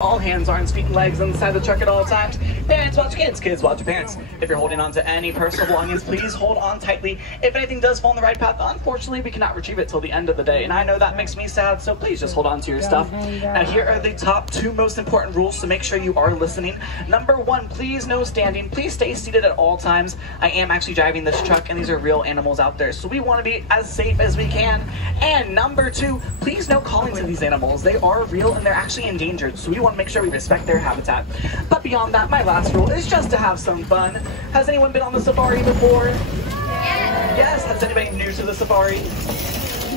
All hands, arms, feet, and legs inside the truck at all times. Parents watch kids, kids watch your parents. If you're holding on to any personal belongings, please hold on tightly. If anything does fall on the right path, unfortunately, we cannot retrieve it till the end of the day. And I know that makes me sad, so please just hold on to your stuff. Now, here are the top 2 most important rules to make sure you are listening. Number 1, please no standing. Please stay seated at all times. I am actually driving this truck, and these are real animals out there, so we want to be as safe as we can. And number 2, please no calling to these animals. They are real, and they're actually endangered, so we want to make sure we respect their habitat. But beyond that, my last rule is just to have some fun. Has anyone been on the safari before? Yes. Has anybody new to the safari?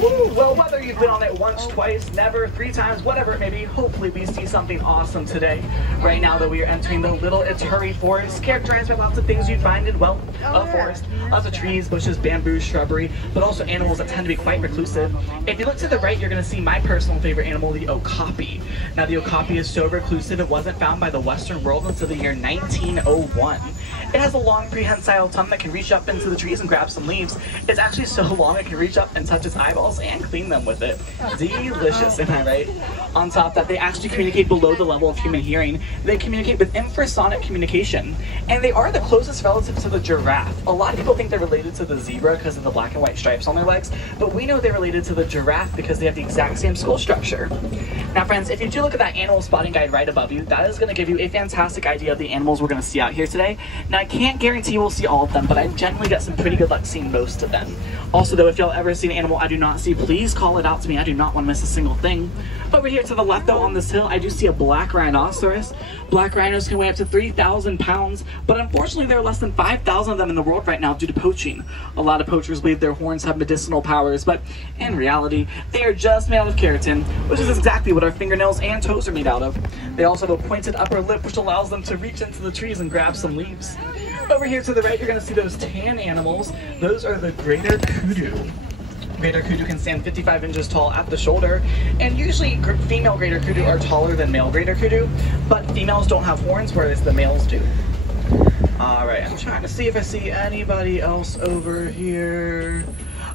Woo. Well, whether you've been on it once, twice, never, 3 times, whatever it may be, hopefully we see something awesome today. Right now, though, we are entering the Little Ituri Forest, characterized by lots of things you'd find in, well, a forest. Lots of trees, bushes, bamboo, shrubbery, but also animals that tend to be quite reclusive. If you look to the right, you're going to see my personal favorite animal, the Okapi. Now, the Okapi is so reclusive, it wasn't found by the Western world until the year 1901. It has a long prehensile tongue that can reach up into the trees and grab some leaves. It's actually so long it can reach up and touch its eyeballs and clean them with it. Delicious, am I right? On top of that, they actually communicate below the level of human hearing. They communicate with infrasonic communication. And they are the closest relative to the giraffe. A lot of people think they're related to the zebra because of the black and white stripes on their legs, but we know they're related to the giraffe because they have the exact same skull structure. Now friends, if you do look at that animal spotting guide right above you, that is going to give you a fantastic idea of the animals we're going to see out here today. Now I can't guarantee we'll see all of them, but I generally get some pretty good luck seeing most of them. Also though, if y'all ever see an animal I do not see, please call it out to me. I do not want to miss a single thing. Over here to the left though, on this hill, I do see a black rhinoceros. Black rhinos can weigh up to 3,000 pounds, but unfortunately there are less than 5,000 of them in the world right now due to poaching. A lot of poachers believe their horns have medicinal powers, but in reality, they are just made out of keratin, which is exactly what our fingernails and toes are made out of. They also have a pointed upper lip, which allows them to reach into the trees and grab some leaves. Over here to the right, you're going to see those tan animals. Those are the greater kudu. Greater kudu can stand 55 inches tall at the shoulder, and usually female greater kudu are taller than male greater kudu, but females don't have horns, whereas the males do. Alright, I'm trying to see if I see anybody else over here.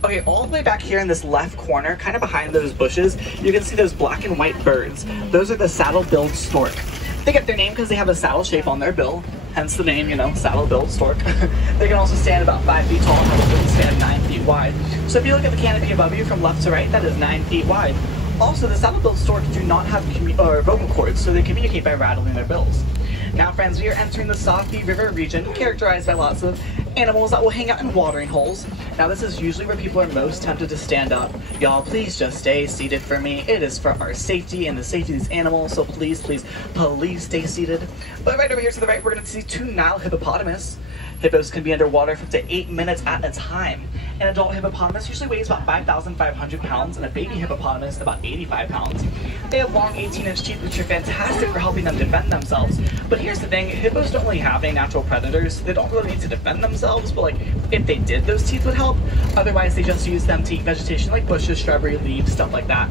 Okay, all the way back here in this left corner, kind of behind those bushes, you can see those black and white birds. Those are the saddle-billed stork. They get their name because they have a saddle shape on their bill, hence the name, you know, saddle-billed stork. They can also stand about 5 feet tall and have a wingspan 9 feet wide. So if you look at the canopy above you from left to right, that is 9 feet wide. Also, the saddle-billed stork do not have vocal cords, so they communicate by rattling their bills. Now friends, we are entering the Safi River region, characterized by lots of animals that will hang out in watering holes. Now this is usually where people are most tempted to stand up. Y'all, please just stay seated for me. It is for our safety and the safety of these animals, so please, please, please stay seated. But right over here to the right, we're going to see 2 Nile hippopotamus. Hippos can be underwater for up to 8 minutes at a time. An adult hippopotamus usually weighs about 5,500 pounds, and a baby hippopotamus about 85 pounds. They have long 18-inch teeth, which are fantastic for helping them defend themselves. But here's the thing, hippos don't really have any natural predators. They don't really need to defend themselves, but like, if they did, those teeth would help. Otherwise, they just use them to eat vegetation like bushes, shrubbery, leaves, stuff like that.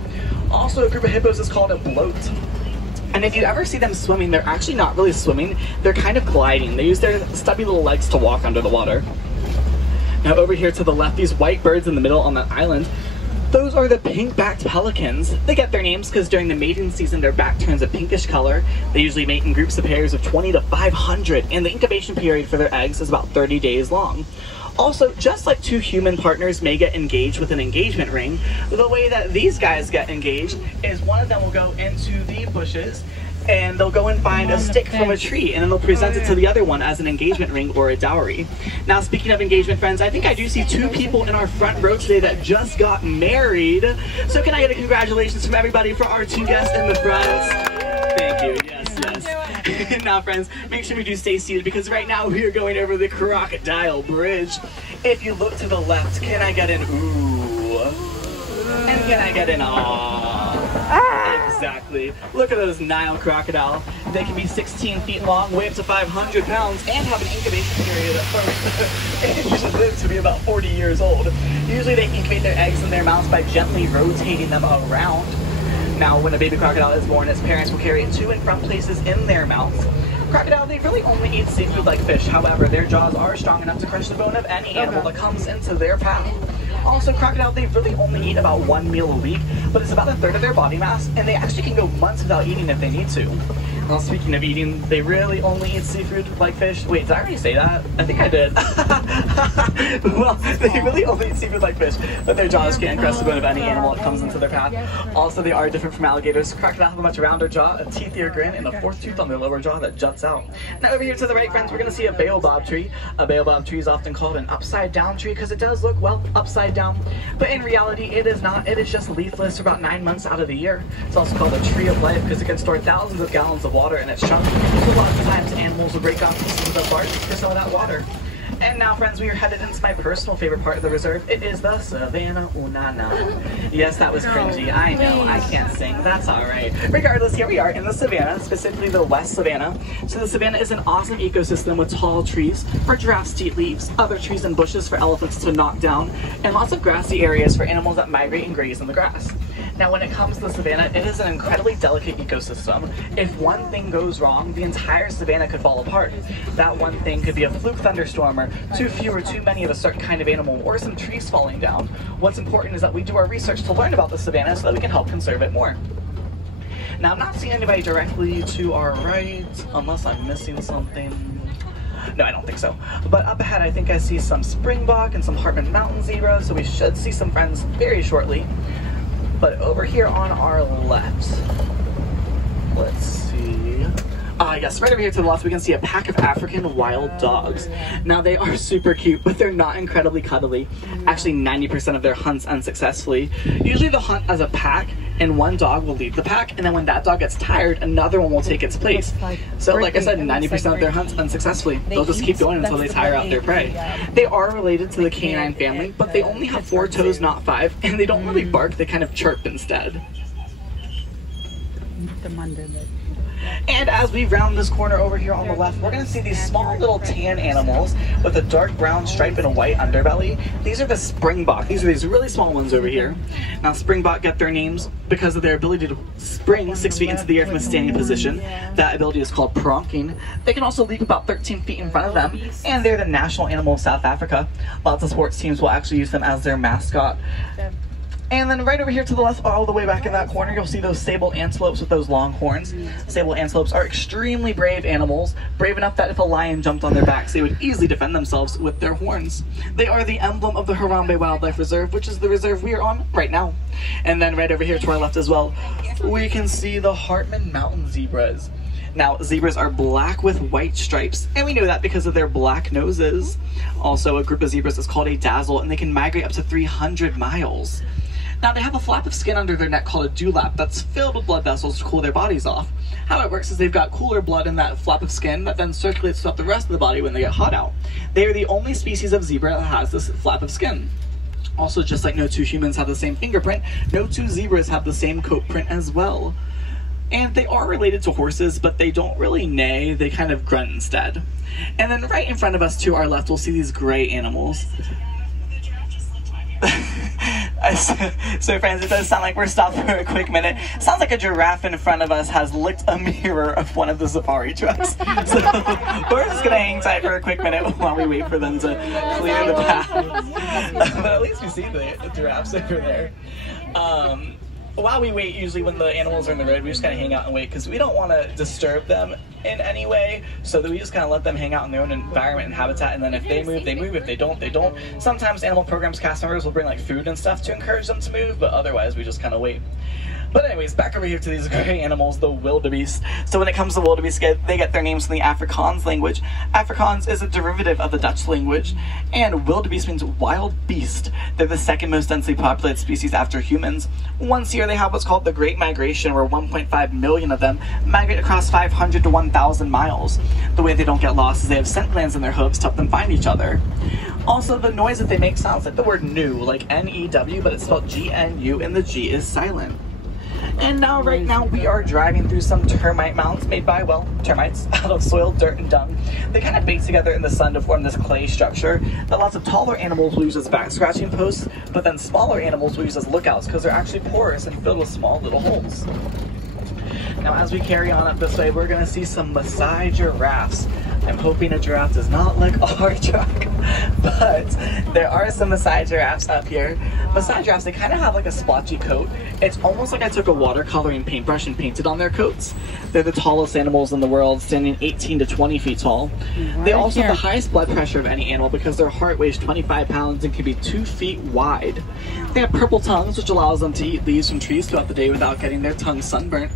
Also, a group of hippos is called a bloat. And if you ever see them swimming, they're actually not really swimming, they're kind of gliding. They use their stubby little legs to walk under the water. Now over here to the left, these white birds in the middle on that island, those are the pink-backed pelicans. They get their names because during the mating season, their back turns a pinkish color. They usually mate in groups of pairs of 20 to 500, and the incubation period for their eggs is about 30 days long. Also, just like 2 human partners may get engaged with an engagement ring, the way that these guys get engaged is one of them will go into the bushes and they'll go and find a stick from a tree, and then they'll present it to the other one as an engagement ring or a dowry. Now, speaking of engagement, friends, I think I do see 2 people in our front row today that just got married. So can I get a congratulations from everybody for our 2 guests in the front? Thank you. Yes. Now, friends, make sure we do stay seated because right now we are going over the Crocodile Bridge. If you look to the left, can I get an ooh? And can I get an aww? Exactly. Look at those Nile Crocodile. They can be 16 feet long, weigh up to 500 pounds, and have an incubation period and usually live to be about 40 years old. Usually they incubate their eggs in their mouths by gently rotating them around. Now, when a baby crocodile is born, its parents will carry it to and from places in their mouths. Crocodile, they really only eat seafood like fish. However, their jaws are strong enough to crush the bone of any animal that comes into their path. Also, crocodile, they really only eat about 1 meal a week, but it's about 1/3 of their body mass, and they actually can go months without eating if they need to. Well, speaking of eating, they really only eat seafood like fish. Wait, did I already say that? I think I did. Well, they really only eat seafood like fish, but their jaws can't crush the bone of any animal that comes into their path. Also, they are different from alligators. Crocodiles have a much rounder jaw, a teethier grin, and a fourth tooth on their lower jaw that juts out. Now, over here to the right, friends, we're going to see a Baobob tree. A Baobob tree is often called an upside-down tree because it does look, well, upside down. But in reality, it is not. It is just leafless for about 9 months out of the year. It's also called a tree of life because it can store thousands of gallons of water in its trunk. So a lot of times animals will break off pieces of the bark for some of that water. And now, friends, we are headed into my personal favorite part of the reserve. It is the Savannah Unana. Yes, that was cringy. I know, I can't sing. That's alright. Regardless, here we are in the Savannah, specifically the West Savannah. So the Savannah is an awesome ecosystem with tall trees for giraffes to eat leaves, other trees and bushes for elephants to knock down, and lots of grassy areas for animals that migrate and graze in the grass. Now, when it comes to the Savannah, it is an incredibly delicate ecosystem. If one thing goes wrong, the entire Savannah could fall apart. That one thing could be a fluke thunderstorm, or too few or too many of a certain kind of animal, or some trees falling down. What's important is that we do our research to learn about the Savannah so that we can help conserve it more. Now, I'm not seeing anybody directly to our right, unless I'm missing something. No, I don't think so. But up ahead, I think I see some Springbok and some Hartman mountain zebras, so we should see some friends very shortly. But over here on our left, let's see. Yes, right over here to the left, we can see a pack of African wild dogs. Now, they are super cute, but they're not incredibly cuddly. Actually, 90% of their hunts end successfully. Usually they'll hunt as a pack, and one dog will lead the pack, and then when that dog gets tired, another one will take its place. So, like I said, 90% of their hunts unsuccessfully. They'll just keep going until they tire out their prey. They are related to the canine family, but they only have 4 toes, not 5, and they don't really bark, they kind of chirp instead. And as we round this corner over here on the left, we're going to see these small little tan animals with a dark brown stripe and a white underbelly. These are the Springbok. These are these really small ones over here. Now, Springbok get their names because of their ability to spring 6 feet into the air from a standing position. That ability is called pronking. They can also leap about 13 feet in front of them, and they're the national animal of South Africa. Lots of sports teams will actually use them as their mascot. And then right over here to the left, all the way back in that corner, you'll see those sable antelopes with those long horns. Sable antelopes are extremely brave animals, brave enough that if a lion jumped on their backs, they would easily defend themselves with their horns. They are the emblem of the Harambe Wildlife Reserve, which is the reserve we are on right now. And then right over here to our left as well, we can see the Hartman mountain zebras. Now, zebras are black with white stripes, and we know that because of their black noses. Also, a group of zebras is called a dazzle, and they can migrate up to 300 miles. Now, they have a flap of skin under their neck called a dewlap that's filled with blood vessels to cool their bodies off. How it works is they've got cooler blood in that flap of skin that then circulates throughout the rest of the body when they get hot out. They are the only species of zebra that has this flap of skin. Also, just like no 2 humans have the same fingerprint, no 2 zebras have the same coat print as well. And they are related to horses, but they don't really neigh, they kind of grunt instead. And then right in front of us to our left, we'll see these gray animals. So friends, it does sound like we're stopped for a quick minute. Sounds like a giraffe in front of us has licked a mirror of one of the safari trucks. So we're just gonna hang tight for a quick minute while we wait for them to clear the path. But at least we see the giraffes over there. While we wait, usually when the animals are in the road, we just kind of hang out and wait because we don't want to disturb them in any way, so that we just kind of let them hang out in their own environment and habitat, and then if they move, they move. If they don't, they don't. Sometimes animal programs cast members will bring like food and stuff to encourage them to move, but otherwise we just kind of wait. But anyways, back over here to these gray animals, the wildebeest. So when it comes to wildebeest, they get their names from the Afrikaans language. Afrikaans is a derivative of the Dutch language, and wildebeest means wild beast. They're the second most densely populated species after humans. Once a year, they have what's called the Great Migration, where 1.5 million of them migrate across 500 to 1,000 miles. The way they don't get lost is they have scent glands in their hooves to help them find each other. Also, the noise that they make sounds like the word new, like N-E-W, but it's spelled G-N-U, and the G is silent. And now, right now, we are driving through some termite mounds made by, well, termites out of soil, dirt, and dung. They kind of bake together in the sun to form this clay structure that lots of taller animals will use as back scratching posts, but then smaller animals will use as lookouts because they're actually porous and filled with small little holes. Now, as we carry on up this way, we're going to see some Maasai giraffes. I'm hoping a giraffe does not lick our truck, but there are some Maasai giraffes up here. Maasai giraffes, they kind of have like a splotchy coat. It's almost like I took a watercoloring paintbrush and painted on their coats. They're the tallest animals in the world, standing 18 to 20 feet tall. They also have the highest blood pressure of any animal because their heart weighs 25 pounds and can be 2 feet wide. They have purple tongues, which allows them to eat leaves from trees throughout the day without getting their tongues sunburnt.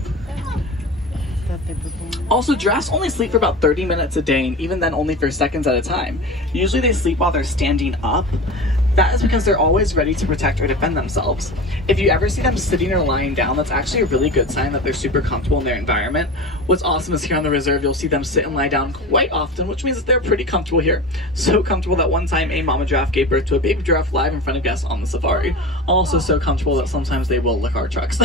Also, giraffes only sleep for about 30 minutes a day, and even then only for seconds at a time. Usually they sleep while they're standing up. That is because they're always ready to protect or defend themselves. If you ever see them sitting or lying down, that's actually a really good sign that they're super comfortable in their environment. What's awesome is here on the reserve, you'll see them sit and lie down quite often, which means that they're pretty comfortable here. So comfortable that one time a mama giraffe gave birth to a baby giraffe live in front of guests on the safari. Also so comfortable that sometimes they will lick our trucks.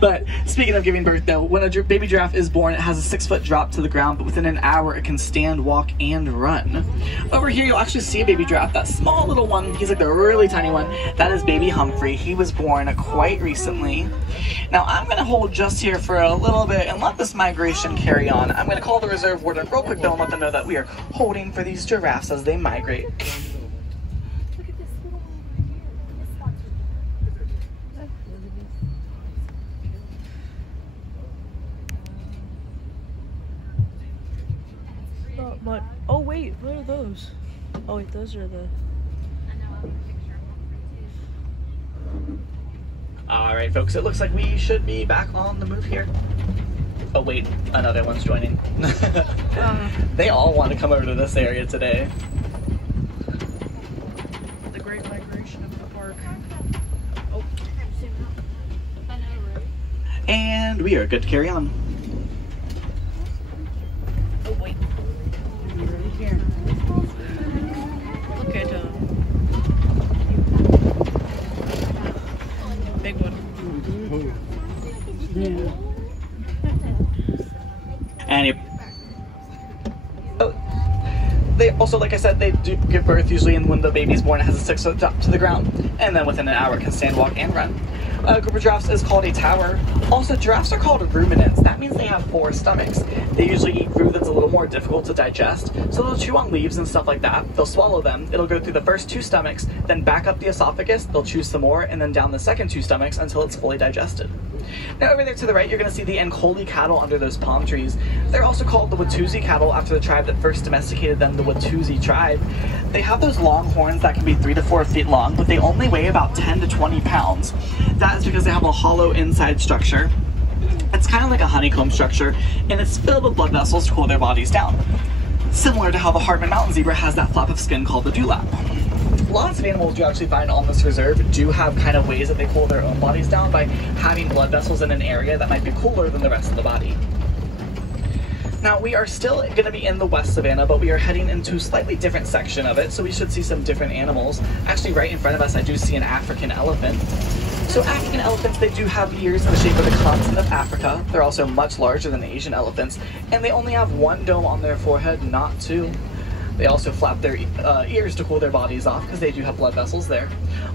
But speaking of giving birth though, when a baby giraffe is born, it has a 6-foot drop to the ground, but within an hour it can stand, walk, and run. Over here you'll actually see a baby giraffe, that small little one. He's like the really tiny one. That is baby Humphrey. He was born quite recently. Now I'm going to hold just here for a little bit and let this migration carry on. I'm going to call the reserve warden real quick though and let them know that we are holding for these giraffes as they migrate. Oh wait, what are those? Oh wait, those are the... Alright folks, it looks like we should be back on the move here. Oh wait, another one's joining. They all want to come over to this area today. The Great Migration of the park. Oh. And we are good to carry on. Oh wait. Right here. Look at big one. Yeah. And they also, like I said, they do give birth usually, and when the baby's born, it has a 6-foot drop to the ground, and then within an hour it can stand, walk, and run. A group of giraffes is called a tower. Also, giraffes are called ruminants. That means they have 4 stomachs. They usually eat food that's a little more difficult to digest, so they'll chew on leaves and stuff like that. They'll swallow them. It'll go through the first 2 stomachs, then back up the esophagus. They'll chew some more, and then down the second 2 stomachs until it's fully digested. Now over there to the right, you're going to see the Ankoli cattle under those palm trees. They're also called the Watusi cattle after the tribe that first domesticated them, the Watusi tribe. They have those long horns that can be 3 to 4 feet long, but they only weigh about 10 to 20 pounds. That is because they have a hollow inside structure. It's kind of like a honeycomb structure, and it's filled with blood vessels to cool their bodies down. Similar to how the Hartman mountain zebra has that flap of skin called the dewlap. Lots of animals you actually find on this reserve do have kind of ways that they cool their own bodies down by having blood vessels in an area that might be cooler than the rest of the body. Now we are still going to be in the West Savannah, but we are heading into a slightly different section of it, so we should see some different animals. Actually right in front of us I do see an African elephant. So African elephants, they do have ears in the shape of the continent of Africa. They're also much larger than the Asian elephants, and they only have 1 dome on their forehead, not 2. They also flap their ears to cool their bodies off because they do have blood vessels there.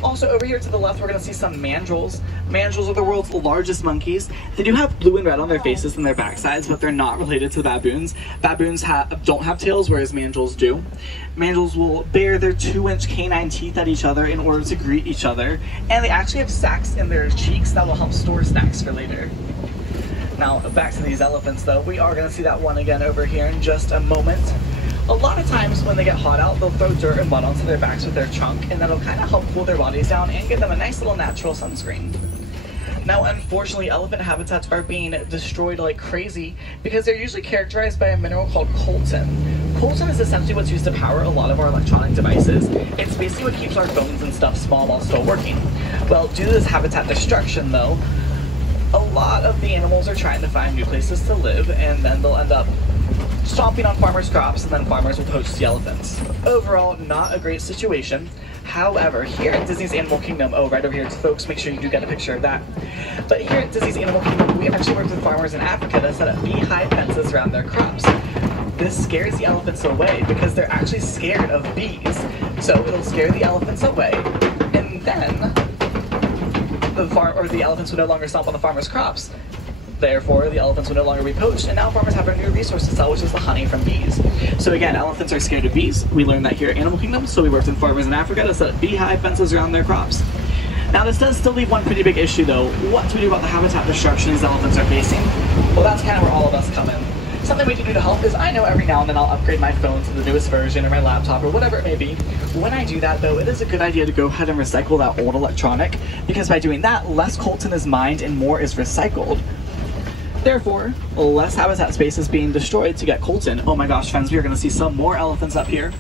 Also over here to the left, we're going to see some mandrels. Mandrels are the world's largest monkeys. They do have blue and red on their faces and their backsides, but they're not related to baboons. Baboons don't have tails, whereas mandrels do. Mandrels will bare their 2-inch canine teeth at each other in order to greet each other, and they actually have sacs in their cheeks that will help store snacks for later. Now back to these elephants though, we are going to see that one again over here in just a moment. A lot of times when they get hot out, they'll throw dirt and mud onto their backs with their trunk, and that'll kind of help cool their bodies down and give them a nice little natural sunscreen. Now, unfortunately, elephant habitats are being destroyed like crazy because they're usually characterized by a mineral called coltan. Coltan is essentially what's used to power a lot of our electronic devices. It's basically what keeps our phones and stuff small while still working. Well, due to this habitat destruction, though, a lot of the animals are trying to find new places to live, and then they'll end up stomping on farmers' crops, and then farmers will poach the elephants. Overall, not a great situation. However, here at Disney's Animal Kingdom, oh, right over here, folks, make sure you do get a picture of that. But here at Disney's Animal Kingdom, we actually worked with farmers in Africa to set up beehive fences around their crops. This scares the elephants away because they're actually scared of bees. So it'll scare the elephants away, and then the elephants will no longer stomp on the farmers' crops. Therefore, the elephants will no longer be poached, and now farmers have a new resource to sell, which is the honey from bees. So again, elephants are scared of bees. We learned that here at Animal Kingdom, so we worked with farmers in Africa to set up beehive fences around their crops. Now this does still leave one pretty big issue though. What do we do about the habitat destruction these elephants are facing? Well, that's kind of where all of us come in. Something we can do to help is I know every now and then I'll upgrade my phone to the newest version or my laptop or whatever it may be. When I do that though, it is a good idea to go ahead and recycle that old electronic, because by doing that, less coltan is mined and more is recycled. Therefore, less habitat space is being destroyed to get coltan. Oh my gosh, friends, we are going to see some more elephants up here.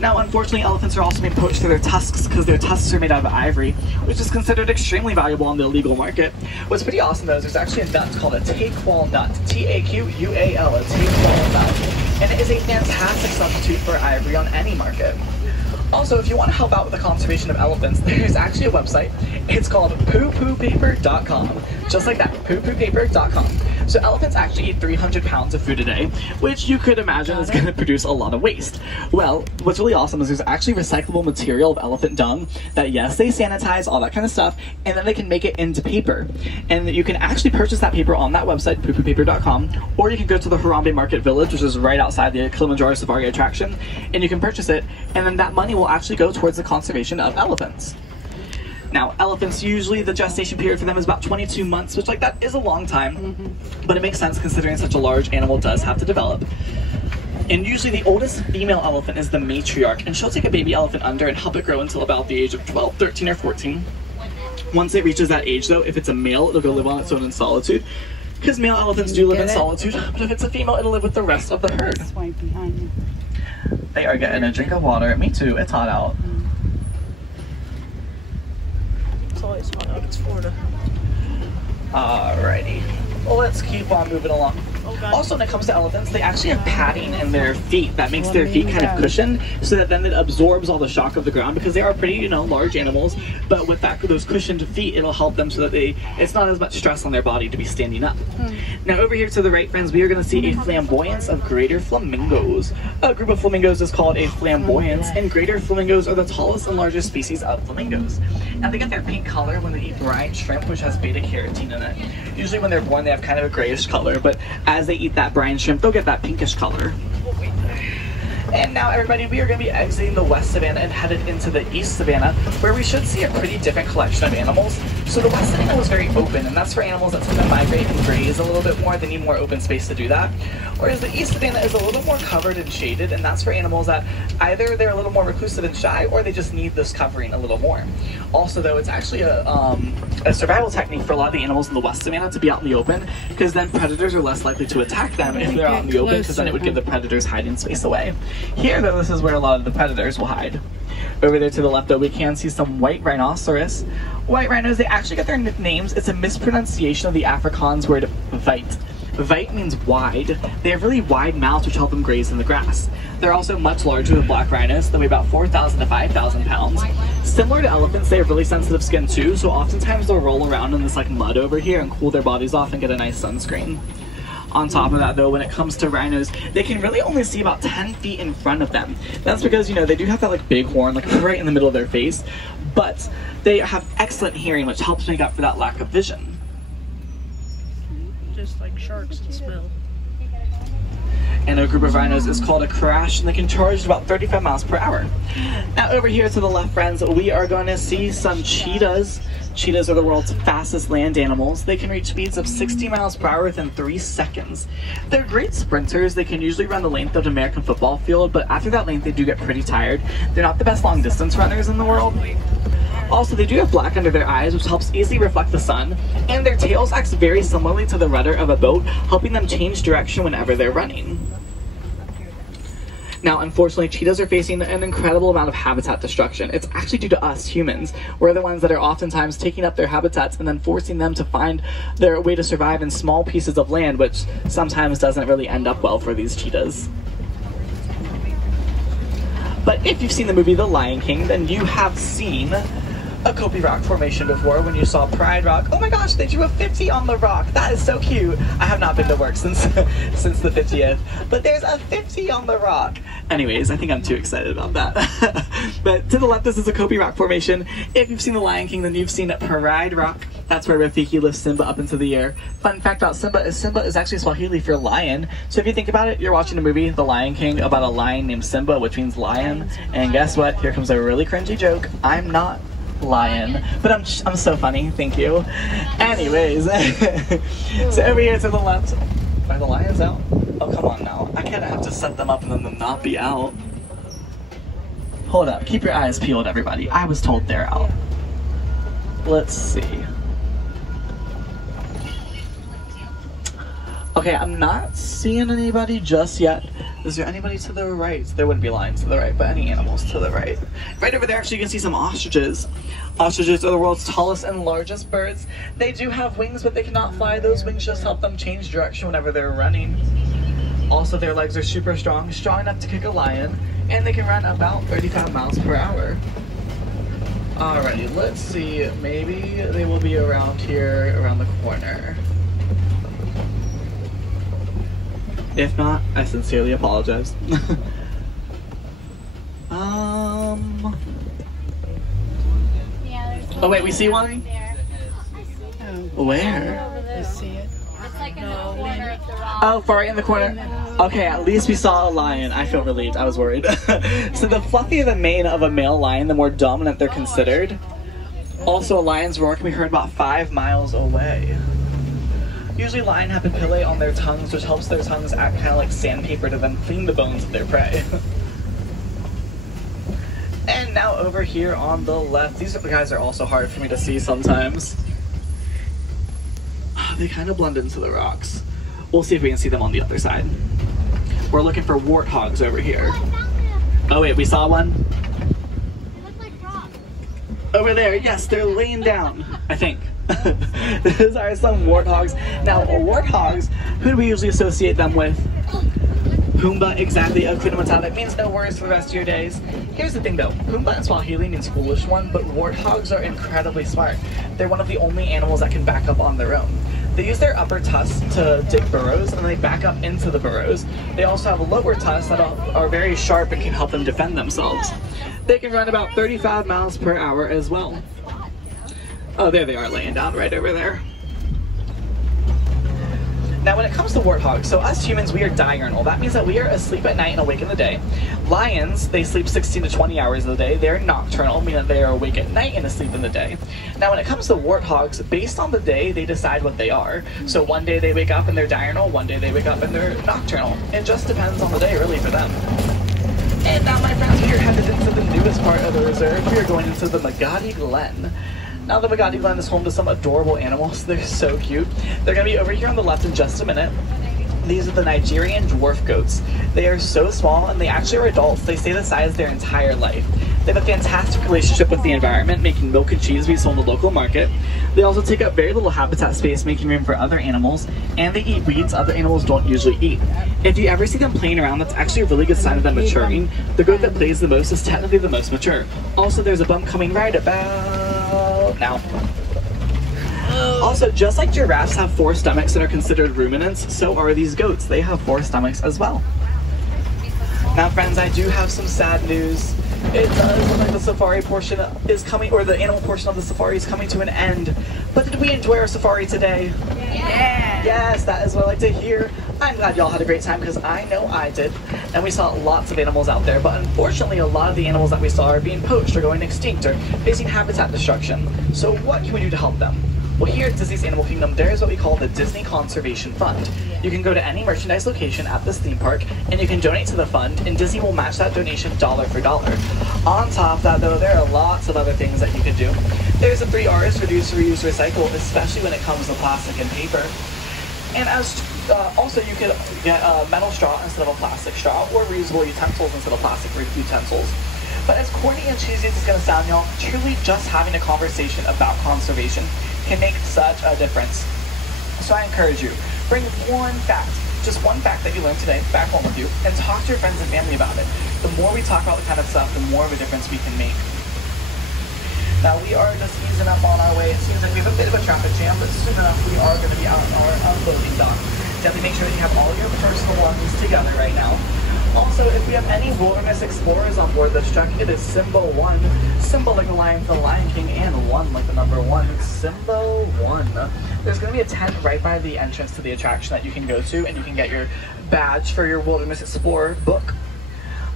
Now, unfortunately, elephants are also being poached through their tusks because their tusks are made out of ivory, which is considered extremely valuable on the illegal market. What's pretty awesome though is there's actually a nut called a taqual nut, T-A-Q-U-A-L, a taqual nut, and it is a fantastic substitute for ivory on any market. Also, if you want to help out with the conservation of elephants, there's actually a website. It's called poopoopaper.com. Just like that, poopoopaper.com. So elephants actually eat 300 pounds of food a day, which you could imagine is going to produce a lot of waste. Well, what's really awesome is there's actually recyclable material of elephant dung that, yes, they sanitize, all that kind of stuff, and then they can make it into paper. And you can actually purchase that paper on that website, poopoopaper.com, or you can go to the Harambe Market Village, which is right outside the Kilimanjaro Safari attraction, and you can purchase it, and then that money will actually go towards the conservation of elephants. Now, elephants, usually the gestation period for them is about 22 months, which, like, that is a long time, but it makes sense considering such a large animal does have to develop. And usually the oldest female elephant is the matriarch, and she'll take a baby elephant under and help it grow until about the age of 12, 13, or 14. Once it reaches that age, though, if it's a male, it'll go live on its own in solitude, because male elephants do live in solitude, but if it's a female, it'll live with the rest of the herd. They are getting a drink of water. Me too, it's hot out. It's always hot out, it's Florida. Alrighty. Well, let's keep on moving along. Also, when it comes to elephants, they actually have padding in their feet that makes their feet kind of cushioned, so that then it absorbs all the shock of the ground, because they are pretty, you know, large animals. But with that, those cushioned feet, it'll help them so that it's not as much stress on their body to be standing up. Now, over here to the right, friends, we are going to see a flamboyance of greater flamingos. A group of flamingos is called a flamboyance, and greater flamingos are the tallest and largest species of flamingos. Now, they get their pink color when they eat brine shrimp, which has beta-carotene in it. Usually when they're born, they have kind of a grayish color, but as they eat that brine shrimp, they'll get that pinkish color. And now, everybody, we are going to be exiting the West Savannah and headed into the East Savannah, where we should see a pretty different collection of animals. So the West Savannah was very open, and that's for animals that tend to migrate and graze a little bit more. They need more open space to do that. Whereas the East Savannah is a little more covered and shaded, and that's for animals that either they're a little more reclusive and shy, or they just need this covering a little more. Also, though, it's actually a survival technique for a lot of the animals in the West Savannah to be out in the open, because then predators are less likely to attack them if they're out in the open, because then it would give the predators hiding space away. Here, though, this is where a lot of the predators will hide. Over there to the left, though, we can see some white rhinoceros. White rhinos, they actually get their names. It's a mispronunciation of the Afrikaans word vite. Vite means wide. They have really wide mouths which help them graze in the grass. They're also much larger than black rhinos. They weigh about 4,000 to 5,000 pounds. Similar to elephants, they have really sensitive skin too, so oftentimes they'll roll around in this like mud over here and cool their bodies off and get a nice sunscreen. On top of that, though, when it comes to rhinos, they can really only see about 10 feet in front of them. That's because, you know, they do have that like big horn like right in the middle of their face, but they have excellent hearing, which helps make up for that lack of vision. Just like sharks and smell. And a group of rhinos is called a crash, and they can charge about 35 miles per hour. Now over here to the left, friends, we are going to see some cheetahs. Cheetahs are the world's fastest land animals. They can reach speeds of 60 miles per hour within 3 seconds. They're great sprinters. They can usually run the length of an American football field, but after that length they do get pretty tired. They're not the best long distance runners in the world. Also, they do have black under their eyes, which helps easily reflect the sun, and their tails act very similarly to the rudder of a boat, helping them change direction whenever they're running. Now, unfortunately, cheetahs are facing an incredible amount of habitat destruction. It's actually due to us humans. We're the ones that are oftentimes taking up their habitats and then forcing them to find their way to survive in small pieces of land, which sometimes doesn't really end up well for these cheetahs. But if you've seen the movie The Lion King, then you have seen Okapi rock formation before when you saw Pride Rock. Oh my gosh, they drew a 50 on the rock. That is so cute. I have not been to work since since the 50th, but there's a 50 on the rock. Anyways, I think I'm too excited about that. But to the left, this is Okapi rock formation. If you've seen The Lion King, then you've seen Pride Rock. That's where Rafiki lifts Simba up into the air. Fun fact about Simba is actually Swahili for lion. So if you think about it, you're watching a movie, The Lion King, about a lion named Simba, which means lion. And guess what? Here comes a really cringy joke. I'm not lion, but I'm so funny. Thank you. Anyways, so over here to the left. Are the lions out? Oh, come on now. I can't have to set them up and then them not be out. Hold up. Keep your eyes peeled, everybody. I was told they're out. Let's see. Okay, I'm not seeing anybody just yet. Is there anybody to the right? There wouldn't be lions to the right, but any animals to the right. Right over there, actually, you can see some ostriches. Ostriches are the world's tallest and largest birds. They do have wings, but they cannot fly. Those wings just help them change direction whenever they're running. Also, their legs are super strong enough to kick a lion, and they can run about 35 miles per hour. Alrighty, let's see. Maybe they will be around here, around the corner. If not, I sincerely apologize. Oh wait, we see one? Where? I see it. It's like in the corner of the rock. Oh, far right in the corner. Okay, at least we saw a lion. I feel relieved. I was worried. So the fluffier the mane of a male lion, the more dominant they're considered. Also, a lion's roar can be heard about 5 miles away. Usually lions have papillae on their tongues, which helps their tongues act kind of like sandpaper to then clean the bones of their prey. And now over here on the left, these guys are also hard for me to see sometimes. They kind of blend into the rocks. We'll see if we can see them on the other side. We're looking for warthogs over here. Oh wait, we saw one? They look like frogs. Over there, yes, they're laying down, I think. These are some warthogs. Now, warthogs, who do we usually associate them with? Pumbaa, exactly. Hakuna Matata. It means no worries for the rest of your days. Here's the thing though, Pumbaa in Swahili means foolish one, but warthogs are incredibly smart. They're one of the only animals that can back up on their own. They use their upper tusks to dig burrows, and they back up into the burrows. They also have lower tusks that are very sharp and can help them defend themselves. They can run about 35 miles per hour as well. Oh, there they are laying down right over there. Now when it comes to warthogs, so us humans, we are diurnal. That means that we are asleep at night and awake in the day. Lions, they sleep 16 to 20 hours of the day. They're nocturnal, meaning that they are awake at night and asleep in the day. Now when it comes to warthogs, based on the day, they decide what they are. So one day they wake up and they're diurnal, one day they wake up and they're nocturnal. It just depends on the day, really, for them. And now, my friends, we are headed into the newest part of the reserve. We are going into the Magadi Glen. Now the Magadi Glen is home to some adorable animals. They're so cute. They're going to be over here on the left in just a minute. These are the Nigerian dwarf goats. They are so small and they actually are adults. They stay the size their entire life. They have a fantastic relationship with the environment, making milk and cheese be sold in the local market. They also take up very little habitat space, making room for other animals, and they eat weeds other animals don't usually eat. If you ever see them playing around, that's actually a really good sign of them maturing. The goat that plays the most is technically the most mature. Also, there's a bump coming right about now. Also, just like giraffes have 4 stomachs that are considered ruminants, so are these goats. They have 4 stomachs as well. Now, friends, I do have some sad news. It does look like the safari portion is coming, or the animal portion of the safari is coming to an end. But did we enjoy our safari today? Yeah. Yes, that is what I like to hear. I'm glad y'all had a great time, because I know I did. And we saw lots of animals out there, but unfortunately a lot of the animals that we saw are being poached or going extinct or facing habitat destruction. So what can we do to help them? Well, here at Disney's Animal Kingdom, there is what we call the Disney Conservation Fund. You can go to any merchandise location at this theme park, and you can donate to the fund, and Disney will match that donation dollar for dollar. On top of that, though, there are lots of other things that you can do. There's the 3 R's, reduce, reuse, recycle, especially when it comes to plastic and paper. And as also, you could get a metal straw instead of a plastic straw, or reusable utensils instead of plastic utensils. But as corny and cheesy as it's going to sound, y'all, truly just having a conversation about conservation can make such a difference. So I encourage you, bring one fact, just one fact that you learned today back home with you, and talk to your friends and family about it. The more we talk about the kind of stuff, the more of a difference we can make. Now we are just easing up on our way. It seems like we have a bit of a traffic jam, but soon enough we are going to be out in our unloading dock. Definitely make sure that you have all your personal belongings together right now. Also, if we have any wilderness explorers on board this truck, it is Simba 1. Simba like the lion for the Lion King, and 1 like the number 1. Simba 1. There's going to be a tent right by the entrance to the attraction that you can go to, and you can get your badge for your Wilderness Explorer book.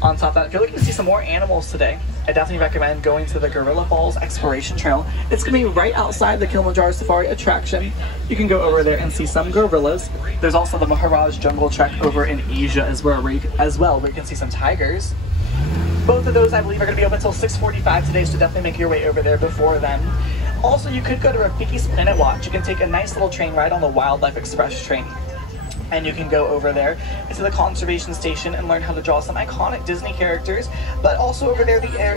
On top of that, if you're looking to see some more animals today, I definitely recommend going to the Gorilla Falls Exploration Trail. It's going to be right outside the Kilimanjaro Safari attraction. You can go over there and see some gorillas. There's also the Maharaj Jungle Trek over in Asia as well, where you can see some tigers. Both of those, I believe, are going to be open until 6:45 today, so definitely make your way over there before then. Also, you could go to Rafiki's Planet Watch. You can take a nice little train ride on the Wildlife Express train. And you can go over there into the conservation station and learn how to draw some iconic Disney characters. But also over there, there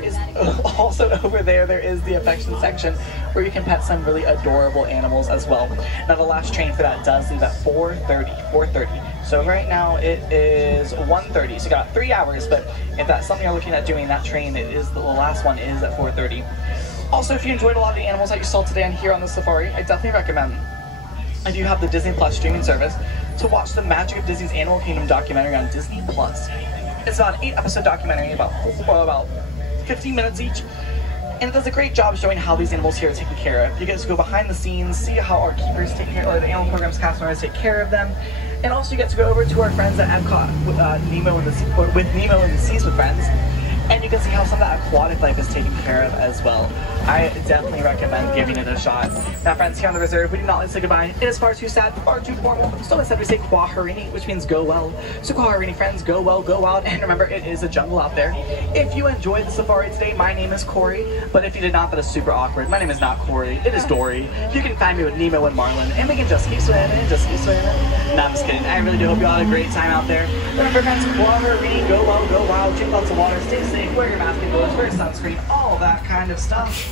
is the affection section where you can pet some really adorable animals as well. Now the last train for that does leave at 4:30. So right now it is 1:30. So you got 3 hours. But if that's something you're looking at doing, that train the last one is at 4:30. Also, if you enjoyed a lot of the animals that you saw today and here on the safari, I definitely recommend, if you have the Disney Plus streaming service, to watch the Magic of Disney's Animal Kingdom documentary on Disney Plus. It's about an 8-episode documentary, about 15 minutes each, and it does a great job showing how these animals here are taken care of. You get to go behind the scenes, see how our keepers take care, or the animal program's cast members take care of them, and also you get to go over to our friends at Epcot with Nemo in the Seas with Friends, and you can see how some of that aquatic life is taken care of as well. I definitely recommend giving it a shot. Now friends, here on the reserve, we do not like to say goodbye. It is far too sad, far too formal, so instead we say Kwaherini, which means go well. So Kwaherini friends, go well, go wild, and remember, it is a jungle out there. If you enjoyed the safari today, my name is Corey, but if you did not, that is super awkward. My name is not Corey, it is Dory. You can find me with Nemo and Marlin, and we can just keep swimming, just keep swimming. No, I'm just kidding. I really do hope you all had a great time out there. Remember friends, Kwaherini, go well, go wild, drink lots of water, stay safe, wear your mask and gloves, wear sunscreen, all that kind of stuff.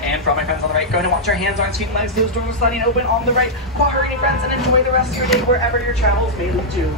And for all my friends on the right, go ahead and watch your hands, arms, feet, and legs, those doors sliding open on the right. Kwaherini friends, and enjoy the rest of your day wherever your travels may lead you.